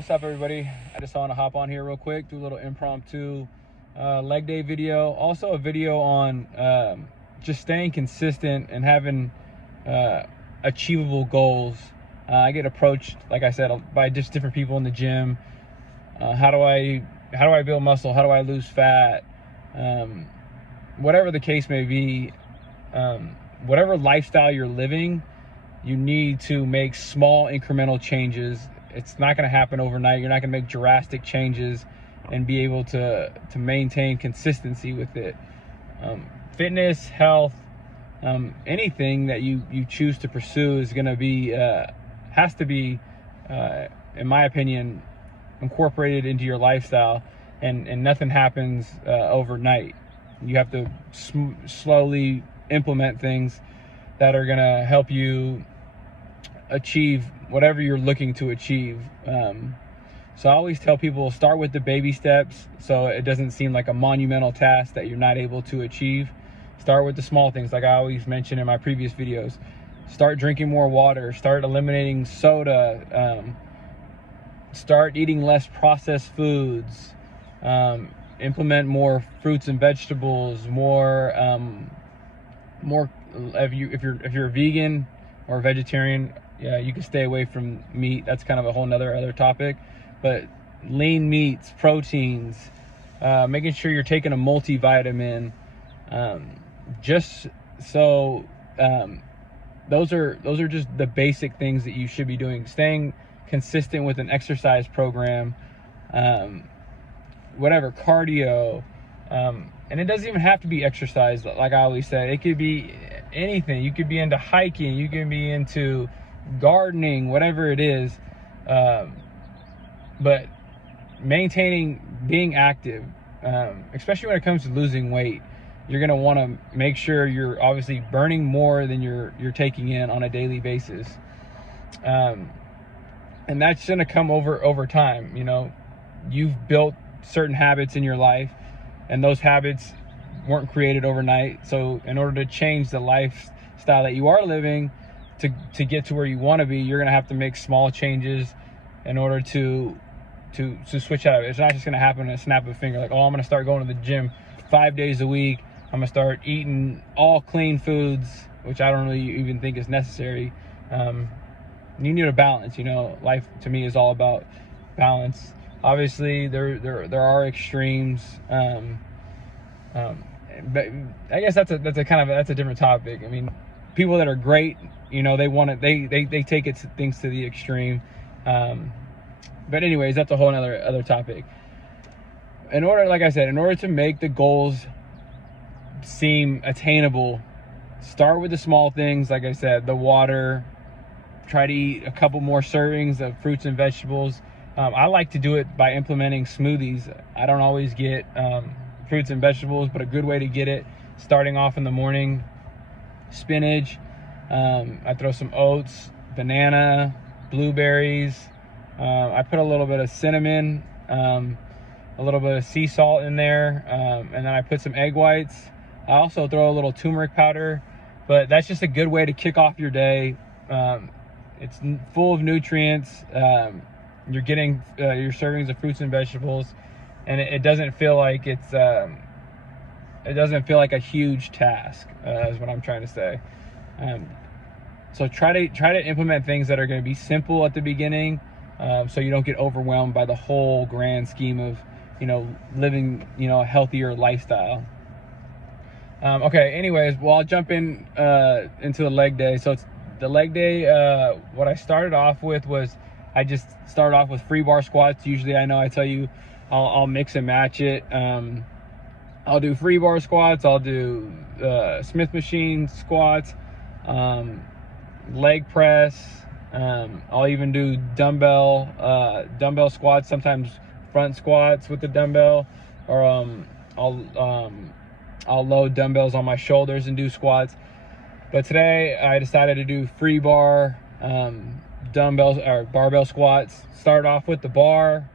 what's up everybody? I just want to hop on here real quick, do a little impromptu leg day video. Also a video on just staying consistent and having achievable goals. I get approached, like I said, by just different people in the gym. How do I build muscle? How do I lose fat? Whatever the case may be, whatever lifestyle you're living, you need to make small incremental changes. It's not going to happen overnight. You're not going to make drastic changes and be able to maintain consistency with it. Fitness, health, anything that you choose to pursue is going to be, has to be, in my opinion, incorporated into your lifestyle, and nothing happens overnight. You have to slowly implement things that are going to help you achieve whatever you're looking to achieve. So I always tell people, start with the baby steps so it doesn't seem like a monumental task that you're not able to achieve. Start with the small things, like I always mentioned in my previous videos. Start drinking more water, start eliminating soda, start eating less processed foods, implement more fruits and vegetables, more if you're a vegan or a vegetarian, yeah, you can stay away from meat. That's kind of a whole nother other topic. But lean meats, proteins, making sure you're taking a multivitamin, just so those are just the basic things that you should be doing. Staying consistent with an exercise program, whatever, cardio, and it doesn't even have to be exercise. Like I always say, it could be anything. You could be into hiking, you can be into gardening, whatever it is, but maintaining, being active, especially when it comes to losing weight, you're going to want to make sure you're obviously burning more than you're taking in on a daily basis, and that's going to come over time. You know, you've built certain habits in your life, and those habits weren't created overnight. So in order to change the lifestyle that you are living, to get to where you want to be, you're going to have to make small changes in order to switch out of it. It's not just going to happen in a snap of a finger, like, oh, I'm going to start going to the gym 5 days a week. I'm going to start eating all clean foods, which I don't really even think is necessary. You need a balance. You know, life to me is all about balance. Obviously, there are extremes, but I guess that's a different topic. I mean, people that are great, you know, they take things to the extreme. But anyways, that's a whole other topic. Like I said, in order to make the goals seem attainable, start with the small things. Like I said, the water, try to eat a couple more servings of fruits and vegetables. I like to do it by implementing smoothies. I don't always get fruits and vegetables, but a good way to get it, starting off in the morning, spinach, I throw some oats, banana, blueberries, I put a little bit of cinnamon, a little bit of sea salt in there, and then I put some egg whites. I also throw a little turmeric powder, but that's just a good way to kick off your day. It's full of nutrients. You're getting your servings of fruits and vegetables, and it doesn't feel like it doesn't feel like a huge task, is what I'm trying to say. So try to implement things that are going to be simple at the beginning, so you don't get overwhelmed by the whole grand scheme of, you know, living, you know, a healthier lifestyle. Okay, anyways, well, I'll jump into the leg day. So it's the leg day. What I started off with was, I just started off with free bar squats. Usually, I know I tell you I'll mix and match it. I'll do free bar squats, I'll do Smith machine squats, leg press, I'll even do dumbbell squats, sometimes front squats with the dumbbell, or I'll load dumbbells on my shoulders and do squats. But today I decided to do free bar dumbbells or barbell squats. Started off with the bar,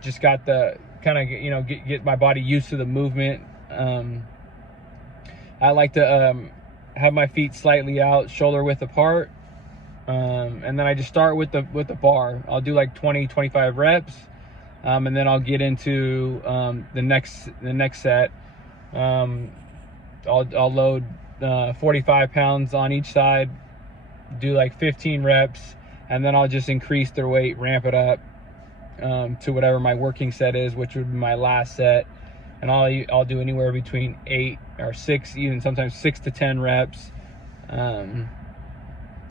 just got the kind of, you know, get my body used to the movement. I like to have my feet slightly out, shoulder width apart, And then I just start with the bar. I'll do like 20-25 reps, and then I'll get into the next set. I'll load 45 pounds on each side, do like 15 reps, and then I'll just increase their weight, ramp it up to whatever my working set is, which would be my last set. And I'll do anywhere between 8 or 6, even sometimes 6 to 10 reps. And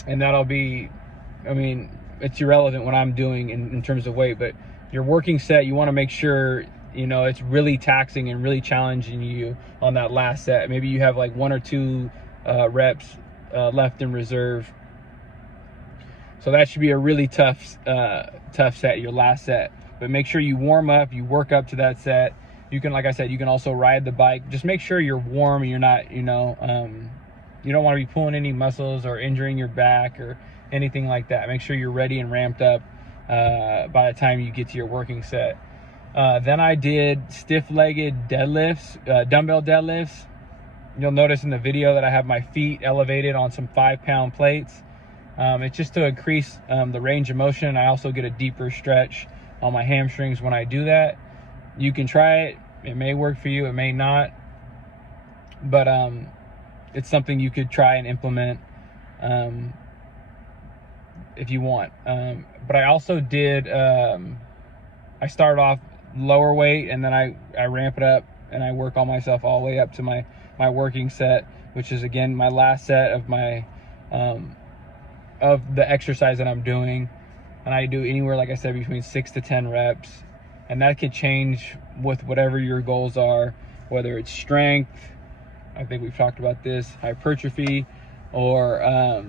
that'll be, I mean, it's irrelevant what I'm doing in terms of weight, but your working set, you want to make sure, you know, it's really taxing and really challenging you on that last set. Maybe you have like 1 or 2 reps left in reserve. So that should be a really tough set, your last set. But make sure you warm up, you work up to that set. You can, like I said, you can also ride the bike. Just make sure you're warm and you're not, you know, you don't want to be pulling any muscles or injuring your back or anything like that. Make sure you're ready and ramped up by the time you get to your working set. Then I did stiff-legged deadlifts, dumbbell deadlifts. You'll notice in the video that I have my feet elevated on some 5-pound plates. It's just to increase the range of motion. I also get a deeper stretch on my hamstrings when I do that. You can try it. It may work for you, it may not. But it's something you could try and implement if you want. But I also did, I started off lower weight, and then I ramp it up and I work on myself all the way up to my working set, which is again my last set of my of the exercise that I'm doing. And I do anywhere, like I said, between 6 to 10 reps, and that could change with whatever your goals are, whether it's strength, I think we've talked about this, hypertrophy, or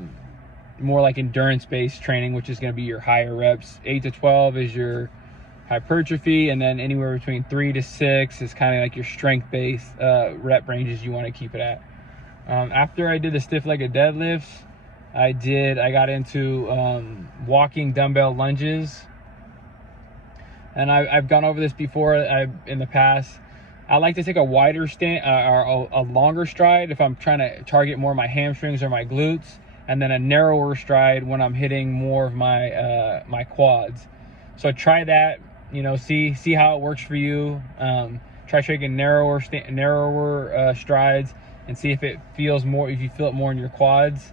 more like endurance-based training, which is going to be your higher reps. 8 to 12 is your hypertrophy, and then anywhere between 3 to 6 is kind of like your strength-based rep ranges you want to keep it at. After I did the stiff-legged deadlifts, I got into walking dumbbell lunges, and I've gone over this before in the past. I like to take a wider stand or a longer stride if I'm trying to target more of my hamstrings or my glutes, and then a narrower stride when I'm hitting more of my my quads. So try that, you know, see how it works for you. Try taking narrower strides and see if it feels more, if you feel it more in your quads.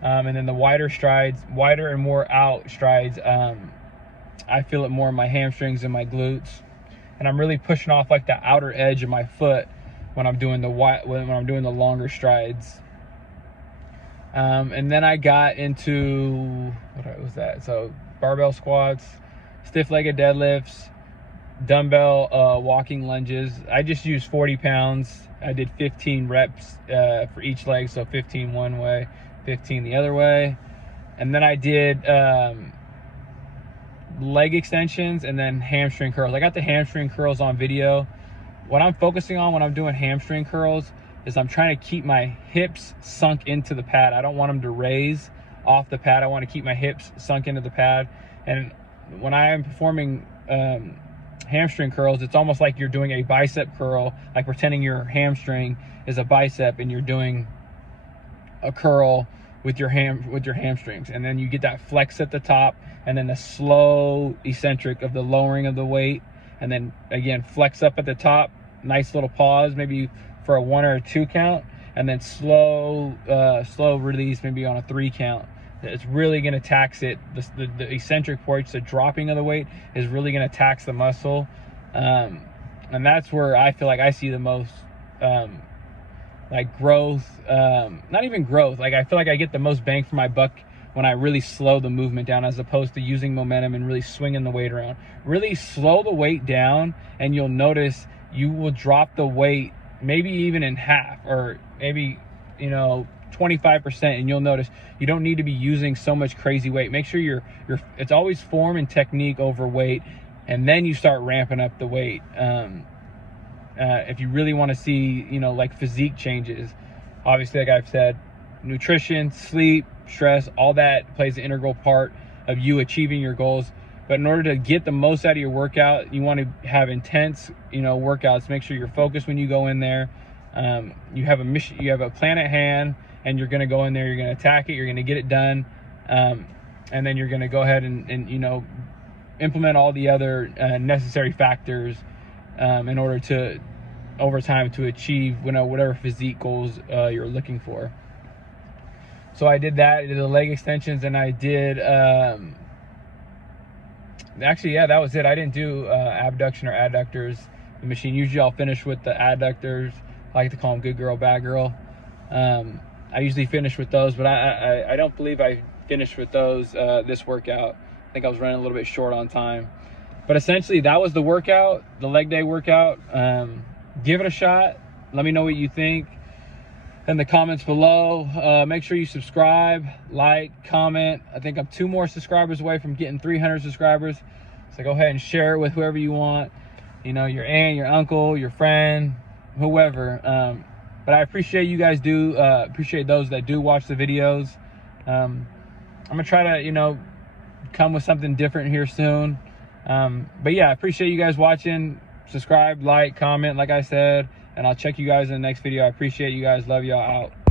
And then the wider and more out strides, I feel it more in my hamstrings and my glutes. And I'm really pushing off like the outer edge of my foot when I'm doing the longer strides. And then I got into, what was that? So barbell squats, stiff-legged deadlifts, dumbbell walking lunges. I just used 40 pounds. I did 15 reps for each leg, so 15 one way, 15 the other way. And then I did leg extensions and then hamstring curls. I got the hamstring curls on video. What I'm focusing on when I'm doing hamstring curls is I'm trying to keep my hips sunk into the pad. I don't want them to raise off the pad. I want to keep my hips sunk into the pad. And when I am performing hamstring curls, it's almost like you're doing a bicep curl, like pretending your hamstring is a bicep and you're doing a curl with your hamstrings. And then you get that flex at the top, and then the slow eccentric of the lowering of the weight, and then again flex up at the top, nice little pause maybe for a 1 or a 2 count, and then slow release maybe on a 3 count. It's really going to tax it. The eccentric portion, the dropping of the weight, is really going to tax the muscle, and that's where I feel like I see the most like growth, not even growth, like I feel like I get the most bang for my buck when I really slow the movement down, as opposed to using momentum and really swinging the weight around. Really slow the weight down, and you'll notice you will drop the weight maybe even in half, or maybe, you know, 25%, and you'll notice you don't need to be using so much crazy weight. Make sure it's always form and technique over weight, and then you start ramping up the weight. If you really want to see, you know, like physique changes, obviously, like I've said, nutrition, sleep, stress, all that plays an integral part of you achieving your goals. But in order to get the most out of your workout, you want to have intense, you know, workouts. Make sure you're focused when you go in there. You have a mission, you have a plan at hand, and you're going to go in there, you're going to attack it, you're going to get it done. And then you're going to go ahead and you know, implement all the other necessary factors in order to, over time, to achieve, you know, whatever physique goals you're looking for. So I did that. I did the leg extensions, and I did actually, yeah, that was it. I didn't do abduction or adductors. The machine, usually I'll finish with the adductors. I like to call them good girl, bad girl. I usually finish with those, but I don't believe I finished with those this workout. I think I was running a little bit short on time. But essentially, that was the workout, the leg day workout. Give it a shot. Let me know what you think in the comments below. Make sure you subscribe, like, comment. I think I'm 2 more subscribers away from getting 300 subscribers. So go ahead and share it with whoever you want. You know, your aunt, your uncle, your friend, whoever. But I appreciate you guys appreciate those that do watch the videos. I'm gonna try to, you know, come with something different here soon. But yeah, I appreciate you guys watching. Subscribe, like, comment, like I said, and I'll check you guys in the next video. I appreciate you guys. Love y'all. Out.